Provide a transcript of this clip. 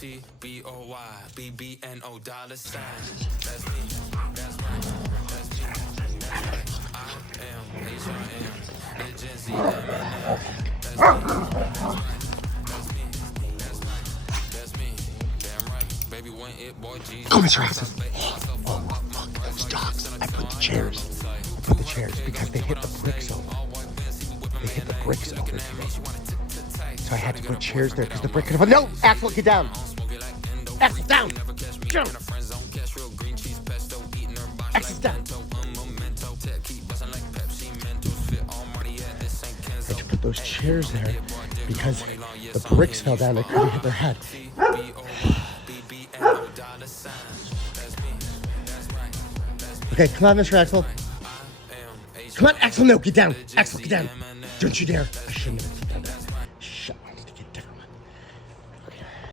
TBOYBBNO $sign. That's me. That's right. That's me. That's right. I am HRM. The Gen Z Eminem. That's me. That's right. That's me. That's right. That's me. Damn right. Baby, when it boy Jesus. Go, Mr. Axl. Oh, fuck those dogs. I put the chairs. Because they hit the bricks over. They hit the bricks over here. So I had to put chairs there because the brick could have. No! Axl, get down! Axl, down! Jump! Axl's down! I had to put those chairs there because the bricks fell down. They could have hit their head. Okay, come on, Mr. Axl. Come on, Axl, no, get down. Axl, get down. Don't you dare. I shouldn't have.